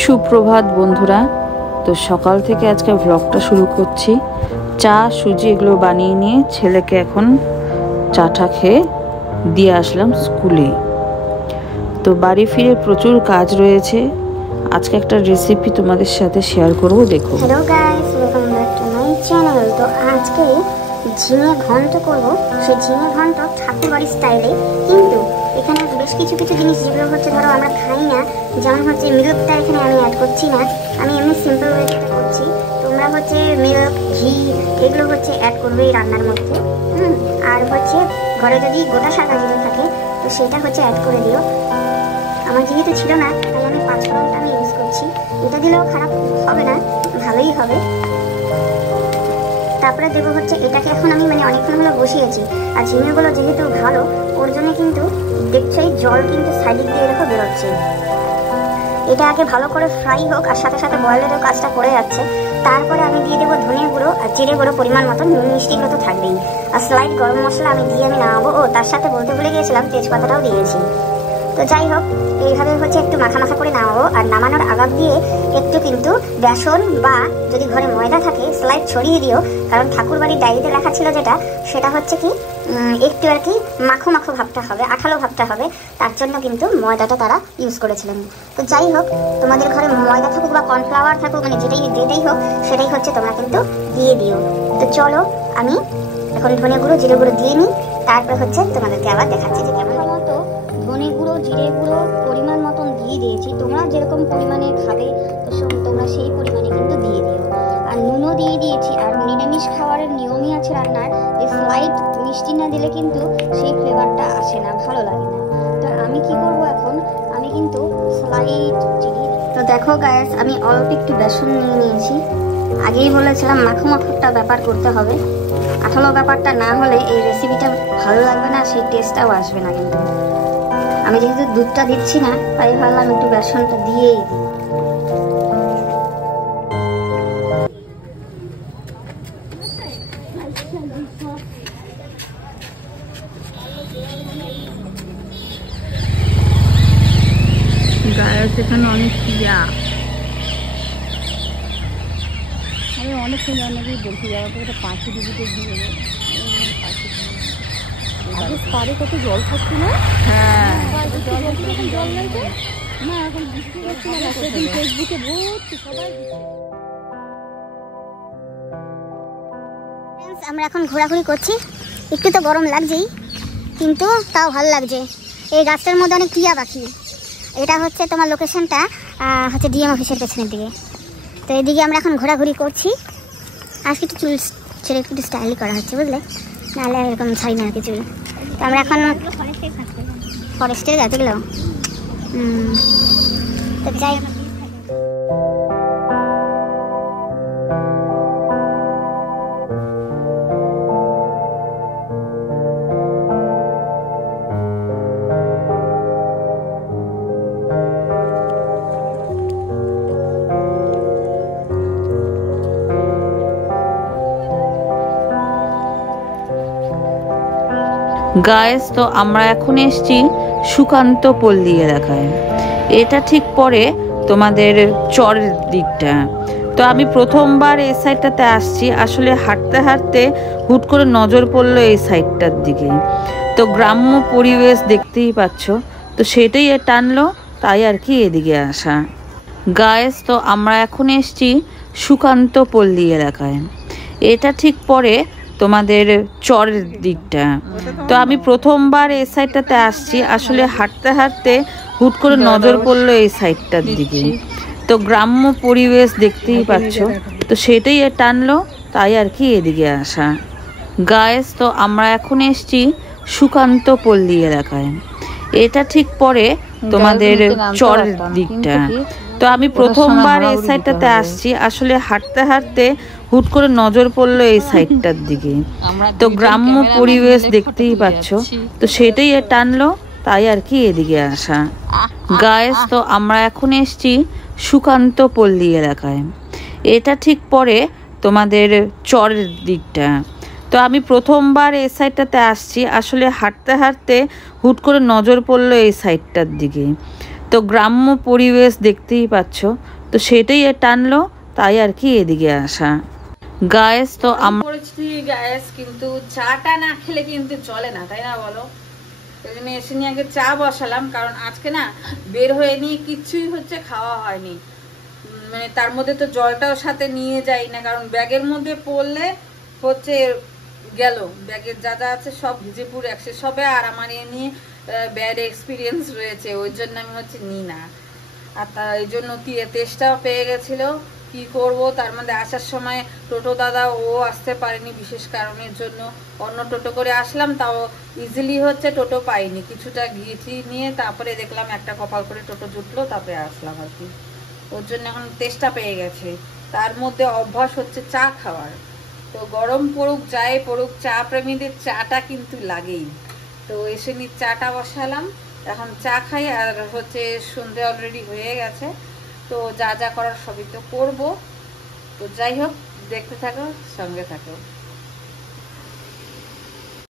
সুপ্রভাত বন্ধুরা। তো সকাল থেকে আজকে ব্লগটা শুরু করছি। চা সুজি এগুলো বানিয়ে নিয়ে ছেলেকে এখন চাটা খেয়ে দিয়ে আসলাম স্কুলে। তো বাড়ি ফিরে প্রচুর কাজ রয়েছে। আজকে একটা রেসিপি তোমাদের সাথে শেয়ার করব, দেখো। Hello guys, welcome back to my channel. তো আজকে ঝিঙে ঘন্ট করব। সেই ঝিঙে ঘন্ট ঠাকুর বাড়ির স্টাইলে, কিন্তু এখানে বেশ কিছু জিনিস যেগুলো হচ্ছে ধরো আমরা খাই না, যেমন হচ্ছে মিল্কটা এখানে আমি অ্যাড করছি না, আমি এমনি সিম্পল ওয়েতে করছি। তোমরা হচ্ছে মিল্ক, ঘি এগুলো হচ্ছে অ্যাড করবে এই রান্নার মধ্যে। আর হচ্ছে ঘরে যদি গোটা সাদা জিরে থাকে তো সেটা হচ্ছে অ্যাড করে দিও। আমার যেহেতু ছিল না তাই আমি 5 ফোড়নটা আমি ইউজ করছি। এটা দিলেও খারাপ হবে না, ভালোই হবে। তারপরে দেবো হচ্ছে এটাকে এখন আমি অনেকক্ষণ হলো বসিয়েছি। আর ঝিঙেগুলো যেহেতু ভালো ওর জন্য কিন্তু দেখছো এই জল কিন্তু সাইড দিয়ে এরকম বেরোচ্ছে। এটা আগে ভালো করে ফ্রাই হোক আর সাথে সাথে বয়েলেরও কাজটা করে যাচ্ছে। তারপরে আমি দিয়ে দেবো ধনে গুঁড়ো আর জিরে গুঁড়ো পরিমাণ মতো, নুন মিষ্টিগুলো তো থাকবেই। আর স্লাইড গরম মশলা আমি দিয়ে আমি নামাবো। ও তার সাথে বলতে ভুলে গিয়েছিলাম, তেজপাতাটাও দিয়েছি। তো যাই হোক, এইভাবে হচ্ছে একটু মাখা মাখা করে নামাবো। আর নামানোর আগাগ দিয়ে একটু কিন্তু বেসন বা যদি ঘরে ময়দা থাকে স্লাইড ছড়িয়ে দিও, কারণ ঠাকুরবাড়ির ডায়েরিতে লেখা ছিল যেটা, সেটা হচ্ছে কি একটু আর কি মাখো মাখো ভাবটা হবে, আঠালো ভাবটা হবে, তার জন্য কিন্তু ময়দাটা তারা ইউজ করেছিলেন। তো যাই হোক, তোমাদের ঘরে ময়দা থাকুক বা কর্নফ্লাওয়ার থাকুক, যেটাই হোক সেটাই হচ্ছে তোমরা কিন্তু দিয়ে দিও। তো চলো আমি এখন ধনে গুঁড়ো জিরে গুঁড়ো দিয়ে নিই, তারপরে হচ্ছে তোমাদেরকে আবার দেখাচ্ছি যে কেমন মতো ধনে গুঁড়ো জিরে গুঁড়ো পরিমাণ মতন দিয়ে দিয়েছি। তোমরা যেরকম পরিমাণে খাবে তো তোমরা সেই পরিমাণে কিন্তু দিয়ে দিও। আর নুনও দিয়ে দিয়েছি। আর নিরামিষ খাবারের নিয়মই আছে রান্নার, এই স্লাইড মিষ্টি না দিলে কিন্তু সেই ফ্লেভারটা আসে না, ভালো লাগে না। তো আমি কি করব এখন, আমি কিন্তু স্লাইড চিনি। তো দেখো গাইস, আমি অল্প একটু বেসন নিয়ে নিয়েছি। আগেই বলেছিলাম মাখো মাখোটা ব্যাপার করতে হবে, আঠালো ব্যাপারটা না হলে এই রেসিপিটা ভালো লাগবে না, সেই টেস্টটাও আসবে না। কিন্তু আমি যেহেতু দুধটা দিচ্ছি না তাই ভাবলাম একটু বেসনটা দিয়েই দিই। গায়ের সেখানে অনেক টিয়া, আমি অনেক সময় অনেকেই বলছি যাওয়ার পর পাঁচি দিদিতে দিয়ে পারে কত জল থাকছে না। হ্যাঁ, জল নেই তো না, এখন বৃষ্টি হচ্ছে না, সেদিন ফেসবুকে ভর্তি সবাই। আমরা এখন ঘোরাঘুরি করছি, একটু তো গরম লাগছেই কিন্তু তাও ভালো লাগছে। এই গাছটার মধ্যে অনেক টিয়া পাখি। এটা হচ্ছে তোমার লোকেশনটা হচ্ছে ডিএম অফিসের পেছনের দিকে। তো এদিকে আমরা এখন ঘোরাঘুরি করছি। আজকে একটু চুল ছেড়ে একটু স্টাইল করা হচ্ছে, বুঝলে, নাহলে এরকম ছাড়ি না আর কি চুল। তো আমরা এখন ফরেস্টের গাছগুলো তো যাই। গাইস, তো আমরা এখন এসছি সুকান্ত পল্লী এলাকায়। এটা ঠিক পরে তোমাদের চরের দিকটা। তো আমি প্রথমবার এই সাইডটাতে আসছি, আসলে হাঁটতে হাঁটতে হুট করে নজর পড়লো এই সাইডটার দিকে। তো গ্রাম্য পরিবেশ দেখতেই পাচ্ছ, তো সেটাই টানলো, তাই আর কি এদিকে আসা। গাইস, তো আমরা এখন এসছি সুকান্ত পল্লী এলাকায়। এটা ঠিক পরে তোমাদের চরের দিকটা। তো আমি প্রথমবার এই সাইডটাতে আসছি, আসলে হাঁটতে হাঁটতে হুট করে নজর পড়লো এই সাইডটার দিকে। তো গ্রাম্য পরিবেশ দেখতেই পাচ্ছ, তো সেটাই টানলো, তাই আর কি এদিকে আসা। গাইস, তো আমরা এখন এসছি সুকান্ত পল্লী এলাকায়। এটা ঠিক পরে তোমাদের চরের দিকটা। তো আমি প্রথমবার এই সাইডটাতে আসছি, আসলে হাঁটতে হাঁটতে হুট করে নজর পড়লো এই সাইডটার দিকে। তো গ্রাম্য পরিবেশ দেখতেই পাচ্ছ, তো সেটাই টানলো, তাই আর কি এদিকে আসা। গাইস, তো আমরা এখন এসছি সুকান্ত পল্লী এলাকায়। এটা ঠিক পরে তোমাদের চরের দিকটা। তো আমি প্রথমবার এই সাইডটাতে আসছি, আসলে হাঁটতে হাঁটতে হুট করে নজর পড়লো এই সাইডটার দিকে। তো গ্রাম্য পরিবেশ দেখতেই পাচ্ছ, তো সেটাই টানলো, তাই আর কি এদিকে আসা। গায়েস তো করেছি গায়েস, কিন্তু চাটা না খেলে কিন্তু চলে না, তাই না বলো? এই জন্য এসে নিয়ে আগে চা বসালাম, কারণ আজকে না বের হয়ে নিয়ে কিছুই হচ্ছে খাওয়া হয়নি। মানে তার মধ্যে তো জলটাও সাথে নিয়ে যাই না, কারণ ব্যাগের মধ্যে পড়লে হচ্ছে গেল, ব্যাগের যা যা আছে সব ভিজে পুড়ে একসে সবে, আর আমার এ নিয়ে ব্যাড এক্সপিরিয়েন্স রয়েছে, ওই জন্য আমি হচ্ছে নিই না। আর এই জন্য তেষ্টাও পেয়ে গেছিল, কি করব। তার মধ্যে আসার সময় টোটো দাদা ও আসতে পারেনি বিশেষ কারণের জন্য, অন্য টোটো করে আসলাম, তাও ইজিলি হচ্ছে টোটো পাইনি, কিছুটা গিয়েছি নিয়ে তারপরে দেখলাম একটা কপাল করে টোটো জুটলো, তারপরে আসলাম আর কি। ওর জন্য এখন তেষ্টা পেয়ে গেছে, তার মধ্যে অভ্যাস হচ্ছে চা খাওয়ার। তো গরম পড়ুক যাই পড়ুক, চা প্রেমীদের চাটা কিন্তু লাগেই। তো এসে নিয়ে চাটা বসালাম, এখন চা খাই। আর হচ্ছে সন্ধে অলরেডি হয়ে গেছে, তো যা যা করার সবই তো করবো। তো যাই হোক, দেখতে থাকো, সঙ্গে থাকো।